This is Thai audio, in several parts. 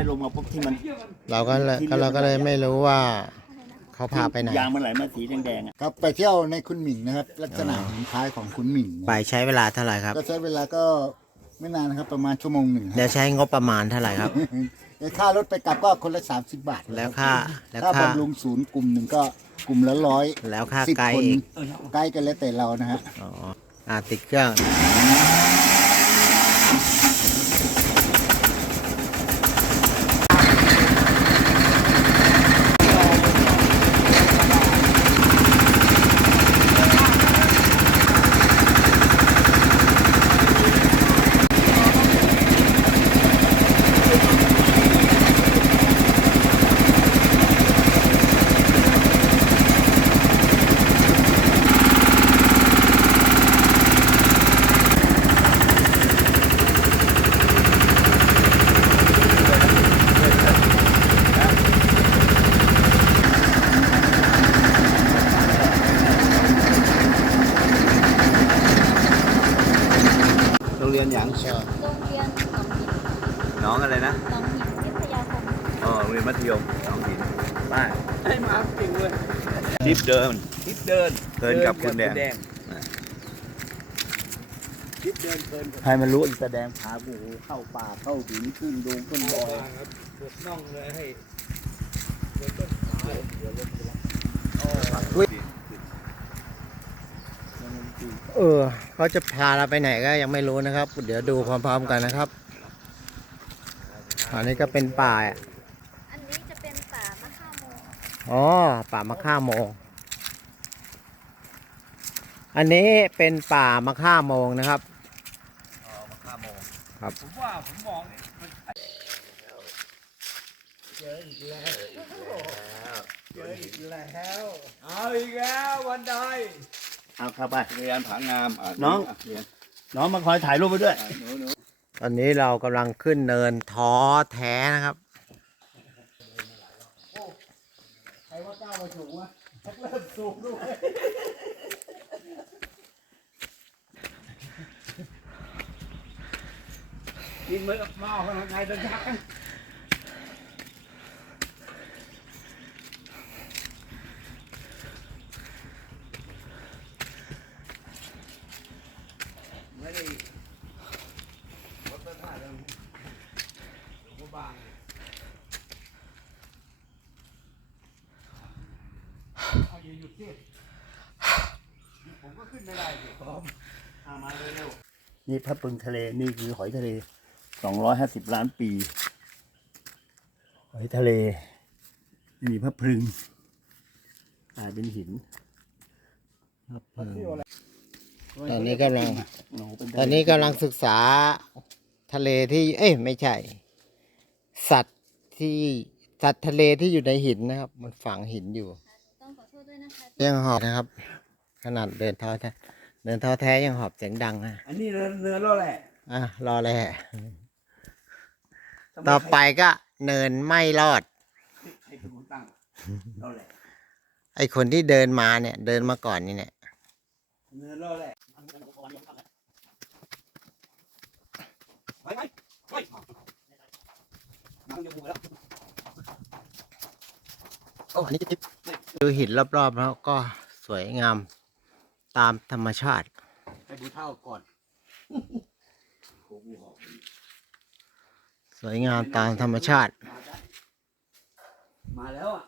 ายลงมาปุ๊บที่มันเราก็เลยก็เราก็เลยไม่รู้ว่า เขาพาไปไหนยางมันไหลมาสีแดงๆอะครับไปเที่ยวในคุณหมิงนะครับ ลักษณะเหมือนคล้ายของคุณหมิงไปใช้เวลาเท่าไหร่ครับ ก็ใช้เวลาก็ไม่นานนะครับ ประมาณชั่วโมงหนึ่งคแล้รับวใช้งบประมาณเท่าไหร่ครับเดี๋ยวค่ารถไปกลับก็คนละ 30 บาทแล้วค่าแล้วถ้าค่า บำรุงศูนย์กลุ่มหนึ่งก็กลุ่มละร้อยแล้วค่าสิบไกด์คนอีกไกด์กันแล้วแต่เรานะฮะอ๋ออ่าติดเครื่อง โรงเรียนอย่าง โรงเรียนหนองหินน้องอะไรนะ หนองหินวิทยาคม อ๋อโรงเรียนมัธยมน้องหินบ้านให้มาเก่งเลยทิป เดิน ทิปเดินเดินกับคุณแดง ทิปเดินเพลินให้มันรู้อีกแสดงพากูเข้าป่าเข้าหินขึ้นดงขึ้นดอย ครับปวดน่องเลยให้เออเขาจะพาเราไปไหนก็ยังไม่รู้นะครับ เดี๋ยวดูพร้อมๆกันนะครับ อันนี้ก็เป็นป่าอะอันนี้จะเป็นป่ามะข่าโมงอ๋อป่ามะค่าโมง อันนี้เป็นป่ามะค่าโมงนะครับผมว่าผมมองเนี่ยมันเจออีกแล้วเจออีกแล้วเอาอีกแล้ววันใดเอาเข้าไป เรียนผางามอะน้องะเรียนน้องมาคอยถ่ายรูปไปด้วยอะหนูหนูตอนนี้เรากำลังขึ้นเนินท้อแท้นะครับ ใครว่าก้าวมาสูงวะเริ่มสูงด้วยกิ นเหมือนกับม้อพลังงานตะยักไม่ได้ระธาตุหลวงพ่อบางเอาอย่าหยุดสิ ขึ้นไม่ได้สิพร้อมนี่พระปรึงทะเลนี่คือหอยทะเลสองร้อยห้าสิบล้านปี หอยทะเลนี่พระพรึงกลายเป็นหินพระพรึงตอนนี้กำลังโอ้โหเป็ตอนนี้กำลังศึกษาทะเลที่ เอ้ยไม่ใช่ สัตว์ที่สัตว์ทะเลที่อยู่ในหินนะครับ มันฝังหินอยู่ต้องขอโทษด้วยนะคะยังหอบนะครับ ขนาดเดินท้อแท้ เดินท้อแท้ยังหอบเสียงดังนะอันนี้เนื้อเนื้อแล้วแหละอะรอแลต่อไปก็เนินไม่รอด ใครเป็นคนตั้งเราแหละไอคนที่เดินมาเนี่ย เดินมาก่อนนี่เนี่ยเนื้อแล้วแหละไปไปไปนั่งจะพูดแล้วโอ้อันนี้ดูหินรอบๆแล้วก็สวยงาม ตามธรรมชาติไปดูเท่าก่อนสวยงามตามธรรมชาติ มาแล้วอะ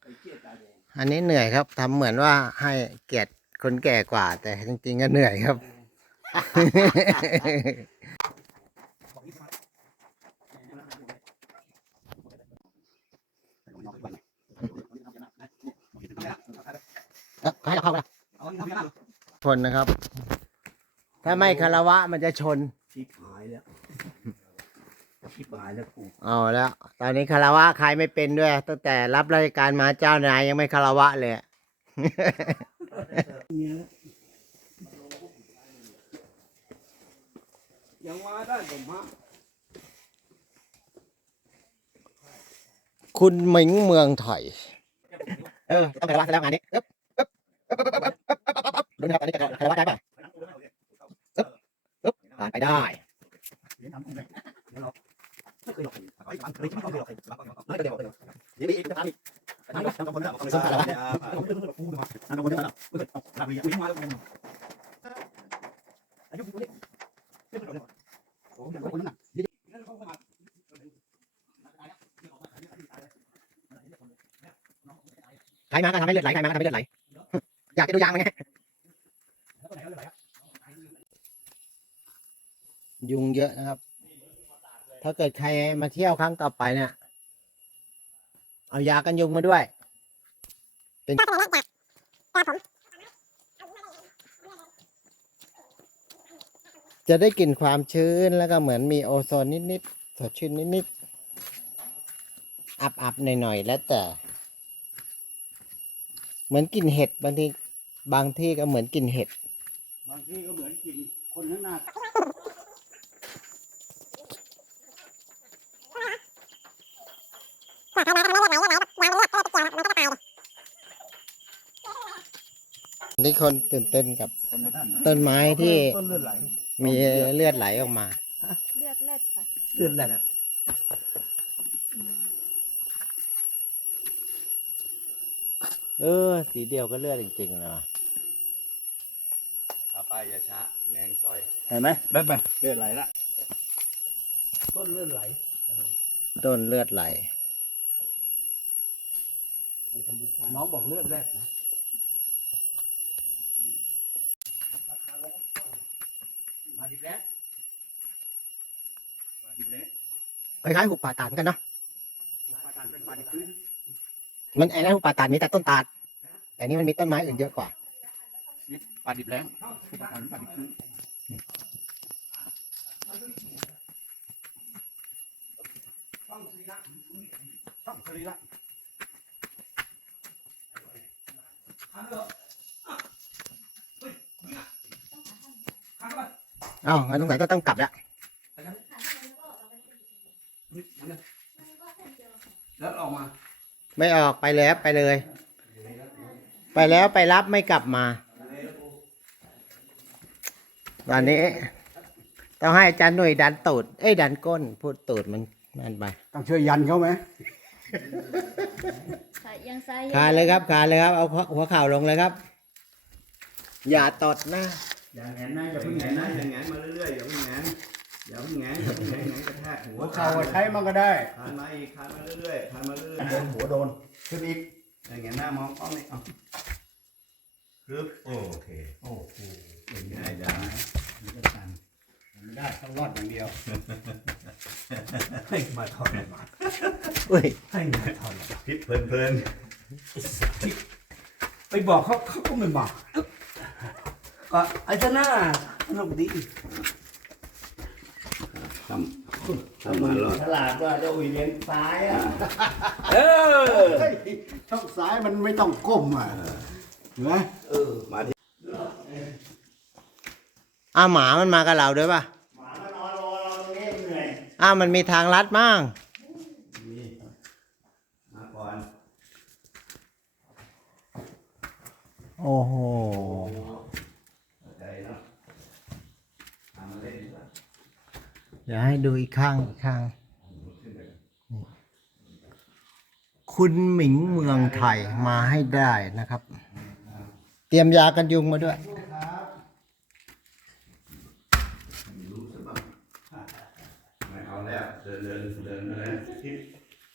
ไอ้เกียตาแดงอันนี้เหนื่อยครับทำเหมือนว่าให้เกียรติคนแก่กว่า แต่จริงๆก็เหนื่อยครับ ให้เราเข้าไปชนนะครับ ถ้าไม่คารวะมันจะชนชิบหายแล้วชิบหายแล้วกูเอาแล้วตอนนี้คารวะใครไม่เป็นด้วย ตั้งแต่รับราชการมาเจ้านายยังไม่คารวะเลยยังมาได้ผมฮะคุณหมิงเมืองไทย เออต้องคารวะแล้วงานนี้ ดูนะครับอันนี้คารวะได้ป่ะอึ๊บอึ๊บผ่านไปได้ไม่เคยหลอกใครไอ้บางเคยไม่เคยหลอกใครบางบางไม่เคยหลอกใครยังมีอีกจะพาอีกอันนี้ทำคนละคนละอะไรวะผมเป็นคนพูดมาอันนั้นคนละไม่เคยเอาลาไปอุ้ยมาแล้วอายุคุณนี่ไม่เป็นไรโอ้ยคนนั้นน่ะใครมาก็ทำให้เลือดไหลใครมาก็ทำให้เลือดไหล อยากจะดูยางมันไงยุงเยอะนะครับ ถ้าเกิดใครมาเที่ยวครั้งต่อไปเนี่ย เอายากันยุงมาด้วย เป็นจะได้กลิ่นความชื้นแล้วก็เหมือนมีโอโซนนิดๆสดชื่นนิดๆอับๆหน่อยๆแล้วแต่ เหมือนกลิ่นเห็ดบางที บางที่ก็เหมือนกลิ่นเห็ด บางที่ก็เหมือนกินคนข้างหน้า นี่คนตื่นเต้นกับคนไม่ทันต้นไม้ที่ต้นเลือดไหล มีเลือดไหลออกมา เลือดเล็ดค่ะ เลื่อนแหละเออ สีเดียวก็เลือดจริงๆเลย ว่ะเอาไปอย่าช้าแมงต่อยเห็นไหมแบบแบบเลือดไหลละต้นเลื่อนไหลต้นเลือดไหลน้องบอกเลื่อนแรกนะมาดิแล้วมาดิแล้วคล้ายๆหุบป่าตาดเหมือนกันเนาะปาการเป็นปาดิพื้นมันไอ้นั่นหุบป่าตาดมีแต่ต้นตาดแต่นี่มันมีต้นไม้อื่นเยอะกว่า ปาดิบแล้วปาการเป็นปาดิพื้นช่องสรีระองสรีระอ้าวงั้นสงสัยก็ต้องกลับแล้วแล้วออกมา ไม่ออกไปเลยครับไปเลย ไปแล้วไปรับไม่กลับมา ตอนนี้ ต้องให้อาจารย์หน่วยดันตูด เอ้ยดันก้น พูดตูดมันนั่นไปต้องช่วยยันเขาไหมสายยังซ้ายคานเลยครับคานเลยครับ เอาหัวเข่าลงเลยครับ อย่าตดนะ อย่างนั้นนะอจะย่าเพิ่เพิ่งงแหแงนนนะนะอย่าแงนมาเรื่อยๆอย่าเพิ่งแงนอย่าเพิ่งแงนอย่าเพิ่งแงนแงนกระแทกหัวหัวเข่าใช้มันก็ได้คานมาอีกคานมาเรื่อยๆคานมาเรื่อยโดนหัวโดนขึ้นอีกๆอย่างเงี้ยหน้ามองกล้องนี่เอาคือโอเคโอ้โห ง่ายจังมันจะตันไม่ได้ต้องรอดอย่างเดียว ให้มาถอนมาอุ้ยให้มาถอนพิษเพลินไปบอกเขาเขาก็ไม่บอกก็ไอ้เจ้าหน้าสนุกดีๆทำทำมาหลอดฉลาดว่าเจ้าอุยเลี้ยงซ้ายอะเออเฮ้ยช่องซ้ายมันไม่ต้องก้มอะเห็นไหมเออมาที่ อ้าวหมามันมากับเราด้วยป่ะหมามานอนรอเราตรงนี้เหนื่อยอ้าวมันมีทางลัดมั่งนี่มาก่อนโอ้โหเข้าใจเนาะทำมาเล่นดีกว่าเดี๋ยวให้ดูอีกข้างอีกข้างคุณหมิงเมืองไทยมาให้ได้นะครับ เตรียมยากันยุงมาด้วยรู้ซะบ้างไม่เอา แล้ว เดินเดินเดินอะไรทิศ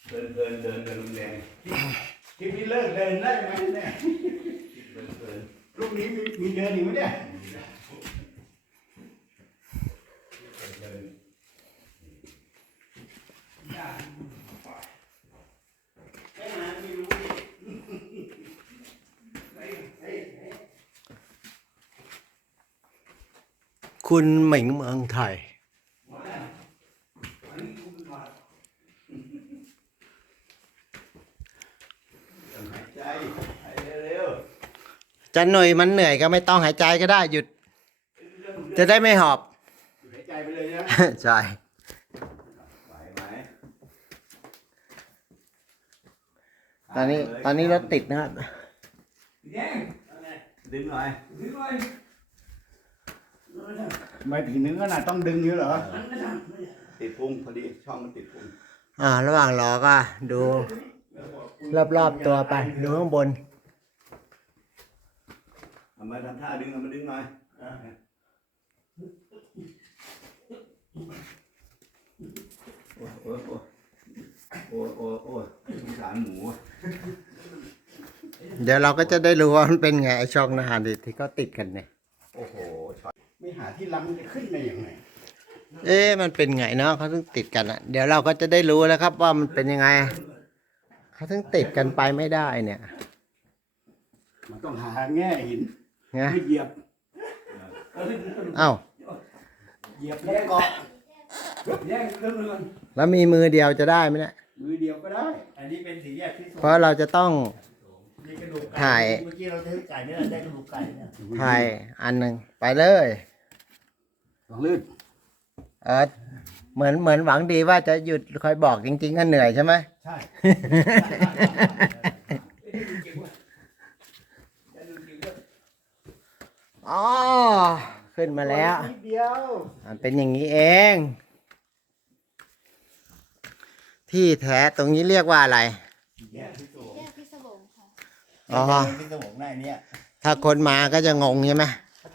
เดินเดินเดินกันลุงแดงคลิปนี้เลิกเดินได้ไหมเนี่ยเดินเดินลูกนี้มีมีเดินอีกไหมเนี่ยเดินไม่มาไม่รู้ดิเฮ้ยเฮ้ยเฮ้ยคุณหมิงเมืองไทย หายใจหายใจเร็ว จะหน่อยมันเหนื่อยก็ไม่ต้องหายใจก็ได้หยุด จะได้ไม่หอบหยุดหายใจไปเลยนะใช่ไหวไหมตอนนี้ตอนนี้รถติดนะครับ แย่งดึงหน่อยดึงหน่อยไม่ถึงนึงขนาดต้องดึงอยู่เหรอมันไม่ทำติดพุงพอดีช่องมันติดพุงอ่า ระหว่างรอก็ดู รอบๆตัวไป ดูข้างบน ทำไมทำท่าดึงเอามาดึงหน่อยโอ้ยโอ้ยโอ้ยโอ้ยโอ้ยสงสารหมูเดี๋ยวเราก็จะได้รู้ว่ามันเป็นไงไอช่องอาหารดิที่เขาติดกันเนี่ย โอ้โหช็อตไม่หาที่รังมันจะขึ้นได้ยังไงเอ๊ะมันเป็นไงเนาะเขาถึงติดกันอะ เดี๋ยวเราก็จะได้รู้แล้วครับว่ามันเป็นยังไงเขาถึงติดกันไปไม่ได้เนี่ย มันต้องหาแง่หิน นะไม่เหยียบเอ้าเหยียบแล้วเกาะแย่งเครื่องเรือนแล้วมีมือเดียวจะได้ไหมเนี่ยมือเดียวก็ได้ อันนี้เป็นสีแยกที่สุดเพราะเราจะต้อง มีกระดูกไก่ถ่าย เมื่อกี้เราซื้อไก่เนี่ยได้กระดูกไก่เนี่ยถ่ายอันหนึ่งไปเลย ลองลื่นเออเหมือนเหมือนหวังดีว่าจะหยุดคอยบอกจริง ๆ ก็เหนื่อยใช่ไหม ใช่ อ๋อขึ้นมาแล้ว นิดเดียวมันเป็นอย่างนี้เอง ที่แท้ตรงนี้เรียกว่าอะไรแยกที่สุดแยกพิศวงค่ะ อ๋อที่สมองได้เนี่ยถ้าคนมาก็จะงงใช่ไหม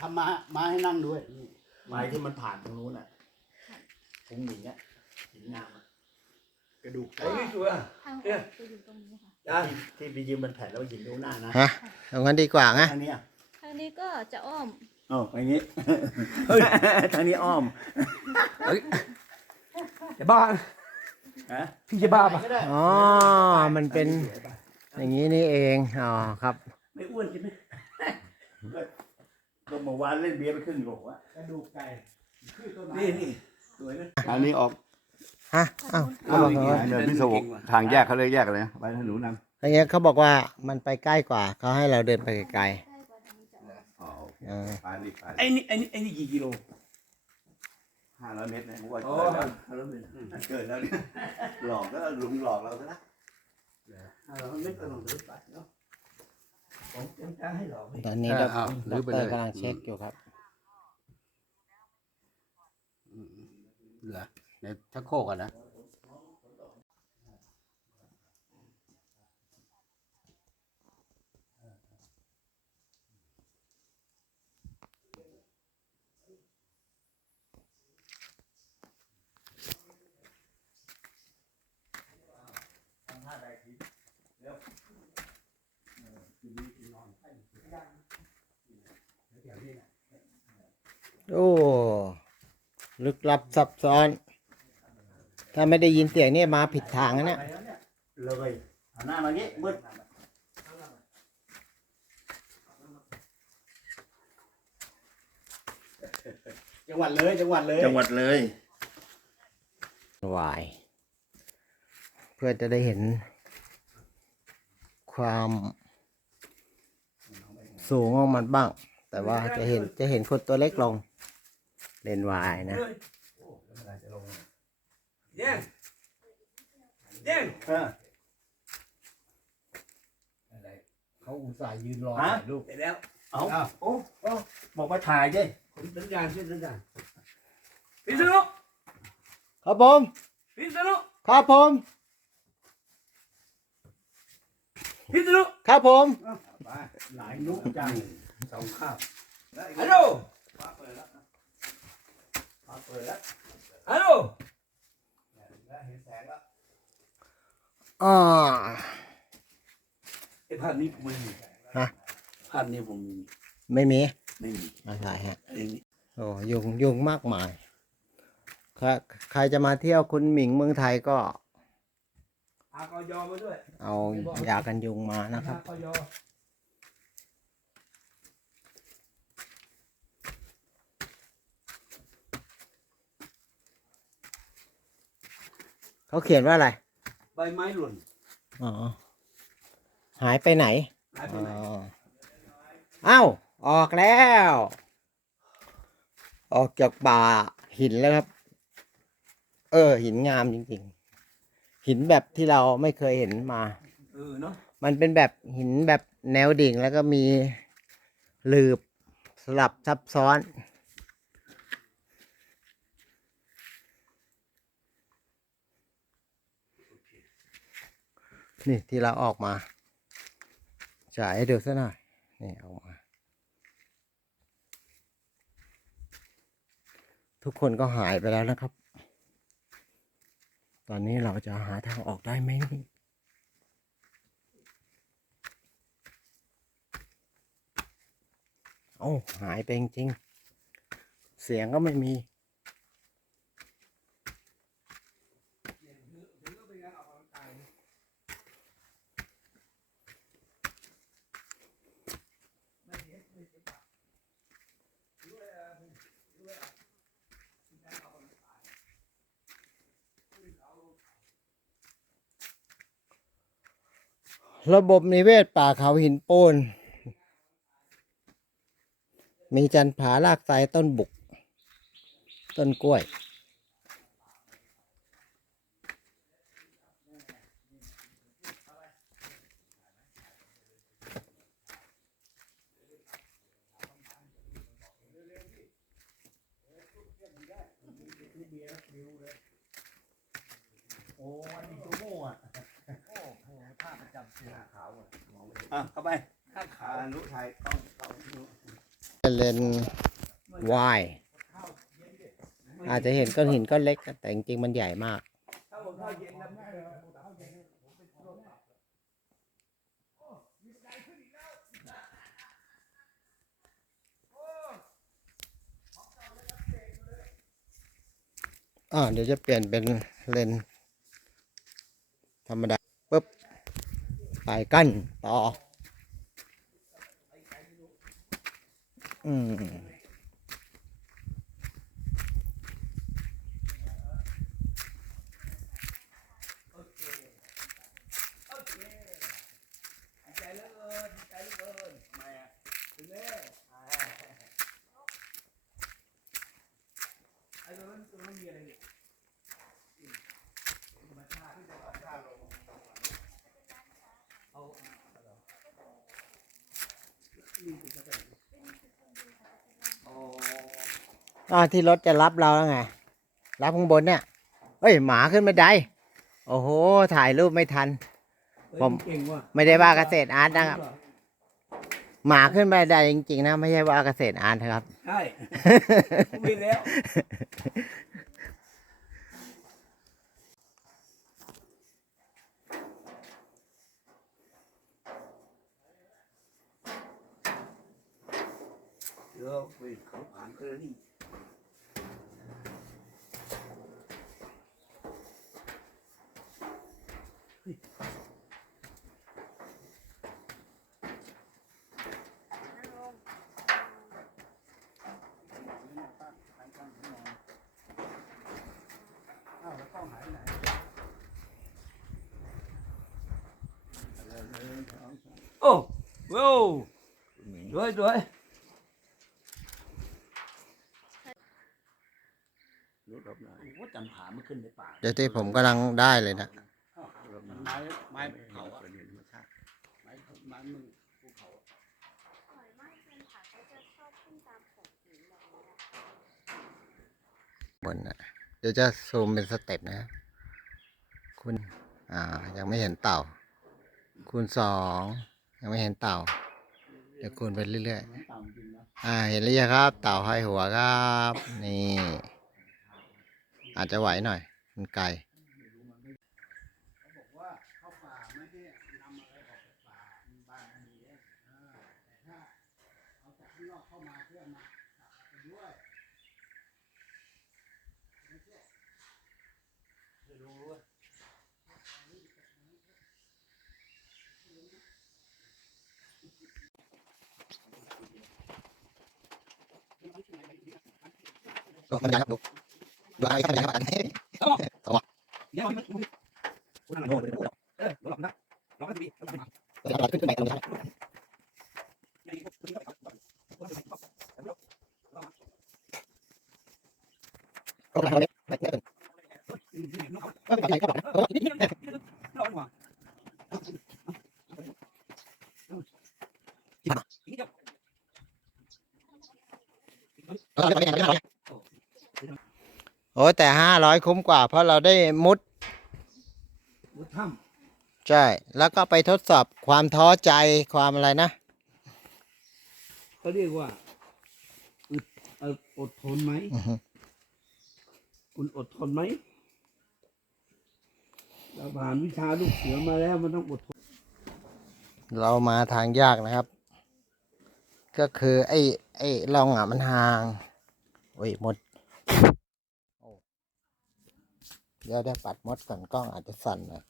ทำมามาให้นั่งด้วยนี่ไม้ที่มันผ่านตรงนู้นอะตรงหมิงอะหินงามอะกระดูกไก่ไอ้นี่ชัวร์ทางออกจะอยู่ตรงนี้ค่ะจ้าที่ที่ไปยืมมันแผ่นแล้วหินดูหน้านะฮะเอางั้นดีกว่าไงทางเนี้ยทางนี้ก็จะอ้อมอ๋อไปงี้ทางนี้อ้อม จะบ้าฮะ พี่จะบ้าปะก็ได้อ๋อ มันเป็นอย่างนี้นี่เองอ๋อครับ ไม่อ้วนใช่ไหมก็ก็เมื่อวานเล่นเบียร์ไปครึ่งโหลอะกระดูกไก่นี่นี่สวยนะอันนี้ออกฮะเอ้าเขาบอกว่าเดินพิศวงทางแยกเขาเลยแยกเลยนะไปถนนนำ อย่างเงี้ยเขาบอกว่ามันไปใกล้กว่าเขาให้เราเดินไปไกลใอ๋อโอเคๆเออไปนี่ไปไอ้นี่ไอ้นี่ไอ้นี่กี่กิโลห้าร้อยเมตรนะผมว่าโอ้เกินแล้วเกินแล้วเนี่ยหลอกแล้วลุงหลอกเราซะนะห้าร้อยเมตรก็ลองเดินไปเนาะผมยังจะให้หลอกอีกตอนนี้เราดอกเตอรกำลังเช็คอยู่ครับ เหลือในชักโครกอะนะ โอ้ ลึกลับซับซ้อน ถ้าไม่ได้ยินเสียงนี่มาผิดทางนะเนี่ยเลยหันหน้ามางี้มืดจังหวัดเลย จังหวัดเลยจังหวัดเลยวาย เพื่อจะได้เห็น ความสูงของมันบ้าง แต่ว่าจะเห็นจะเห็นคนตัวเล็กลง เลนวายนะเย่งเย่งเออเขาอุตส่าห์ยืนรอฮะถ่ายรูปไปแล้วเอาโอ้โอ้บอกมาถ่ายดิผมสัญญาณเช่นสัญญาณพิษณุครับผมพิษณุครับผมพิษณุครับผมหลายนุกจัง สองข้าวฮัลโหลฟ้าเปิดแล้วฟ้าเปิดแล้วฮัลโหลแล้วเห็นแสงแล้วอ่าไอ้ภาพนี้ผมไม่มีฮะภาพนี้ผมมีไม่มี ไม่มีมาถ่ายฮะไอ้นี่โอ้ยุงยุงมากมายใครใครจะมาเที่ยวคุณหมิงเมืองไทยก็อากอยอมาด้วย เอายากันยุงมานะครับ อากอยอ เขาเขียนว่าอะไร ใบไม้หล่นอ๋อ หายไปไหน หายไปอ๋ไหนอเอ้า ออกแล้ว ออกจากป่าหินแล้วครับ เออ หินงามจริงๆ หินแบบที่เราไม่เคยเห็นมา เออเนาะมันเป็นแบบหินแบบแนวดิ่งแล้วก็มีหลืบสลับซับซ้อน นี่ที่เราออกมาฉายให้ดูซะหน่อย นี่ออกมา ทุกคนก็หายไปแล้วนะครับ ตอนนี้เราจะหาทางออกได้ไหมนี่โอ้หายไปจริง เสียงก็ไม่มี ระบบนิเวศป่าเขาหินปูน มีจันผาลากไทรต้นบุก ต้นกล้วย โอ้อันนี้ตัวโม่อะโอ้โหท่าประจำเสือขาว อะอะเข้าไปข้าขาอานุไทยต้องต้องเลนวายอาจจะเห็นก้อนหินก้อนเล็กนะแต่จริงๆมันใหญ่มากถ้าผมเข้าเย็นนะอ่าเดี๋ยวจะเปลี่ยนเป็นเลนธรรมดาปุ๊บ ไปกันต่อ อืม อ่าที่รถจะรับเราแล้วไง รับข้างบนเนี่ยเฮ้ย หมาขึ้นมาได้ โอ้โห ถ่ายรูปไม่ทัน ผม เก่งว่ะไม่ได้ว่าเกษตรอาร์ตนะครับ หมาขึ้นมาได้จริงๆนะ ไม่ใช่ว่าเกษตรอาร์ตนะครับ ใช่มีแล้วเดี๋ยวไปเขาผ่านคืนนี่ โอ้โว้วสวยสวยรู้รอบหน่อยโอ้จันผามันขึ้นในป่าเดี๋ยวที่ผมกำลังได้เลยนะรอบหน่อยไม้ไม้ไม่เขาเขาอะเป็นธรรมชาติไม้ไม้มึงภูเขาอะหอยไม้เป็นผักเขาจะชอบขึ้นตามโขดหินแบบนี้ บนนะเดี๋ยวจะซูมเป็นสเต็ปนะคุณ อ่า ยังไม่เห็นเต่า คูณสอง ยังไม่เห็นเต่า เดี๋ยวคูณไปเรื่อยมันต่ำจริงนะๆอ่า เห็นหรือยังครับ เต่าห้อยหัวครับ นี่ อาจจะไหวหน่อย มันไกล เขาบอกว่าเข้าป่าไม่ได้นำอะไรออกจากป่ามีบ้านมีเองอ่าแต่ถ้าเอาจากข้างนอกเข้ามาเพื่อมาจับไปด้วยไม่ใช่ไม่รู้เว้ย ดูมันยังครับดูดูอะไรกันยังครับเนี่ยมันมันคุณนั่งโน่นเลยเออหลับนะหลับนะทีวี ขึ้นขึ้นไปตรงนี้ ก็เราเล็กเล็กเล็กก็เป็นอะไรก็บอกนะโอ้แต่ห้าร้อยคุ้มกว่า เพราะเราได้มุด มุดถ้ใช่ แล้วก็ไปทดสอบความท้อใจความอะไรนะเขาเรียกว่าอึดเอ่ออดทนไหม อือฮึ คุณอดทนไหมเราผ่านวิชาลูกเสือมาแล้วมันต้องอดทนเรามาทางยากนะครับ ก็คือไอ้ไอ้ร่องอะมันห่างโอ้ยหมดโอ้ เดี๋ยวได้ปัดมดก่อนกล้องอาจจะสั่นหน่อย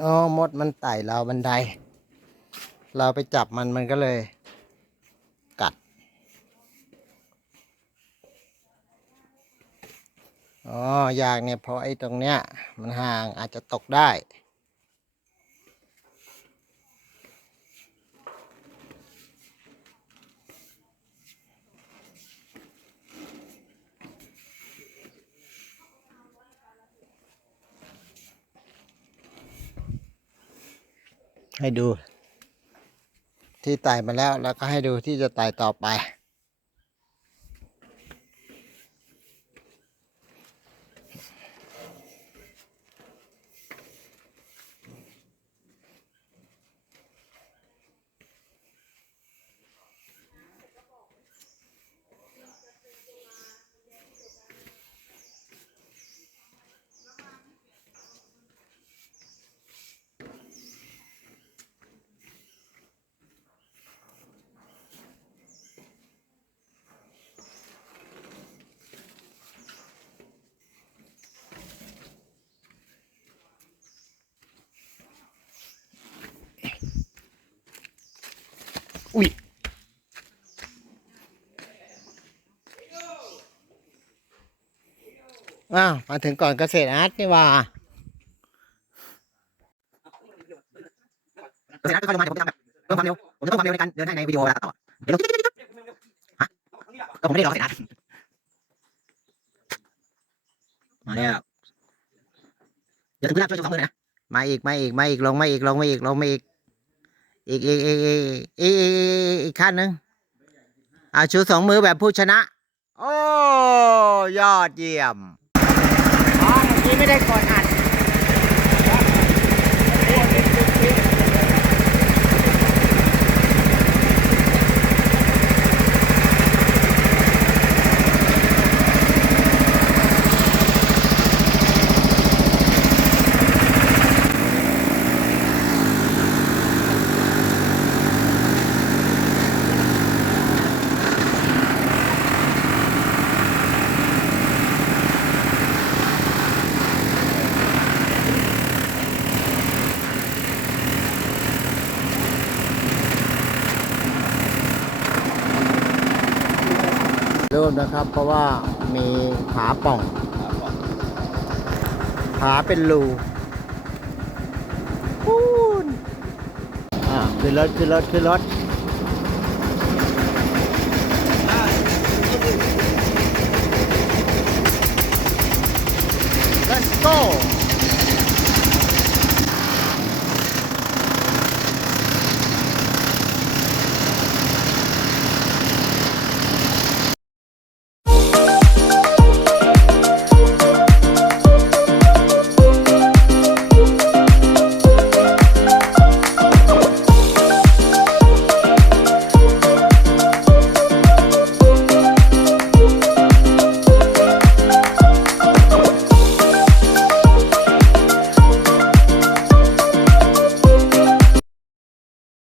อ๋อมดมันไต่เราวบันได เราไปจับมันมันก็เลย กัด อ๋อยากเนี่ยเพราะไอ้ตรงเนี้ย มันห่างอาจจะตกได้ ให้ดู ที่ไต่มาแล้วแล้วก็ให้ดูที่จะไต่ต่อไป อุ้ยอ้าวมาถึงก่อนเกษตรอาร์ตนี่ว่าเสร็จแล้วก็ลงมาเดี๋ยวผมจะทำแบบเพิ่มความเร็วผมจะเพิ่มความเร็วในการเดินให้ในวิดีโอเวลาตัดต่อเดี๋ยวฮะก็ผมไม่ได้ลองเสร็จนะมาแล้วเดี๋ยวถึงเวลาช่วยชูสองมือหน่อยนะมาอีกมาอีกมาอีกลงมาอีกลงมาอีกลงมาอีก อีกอีกอีกอีกอีกอีกขั้นหนึ่งอ่าชูสองมือแบบผู้ชนะ โอ้ ยอดเยี่ยม อ๋อเมื่อกี้ไม่ได้กดอะ เป็นรูปูนอ่าขึ้นรถขึ้นรถขึ้นรถ Let's go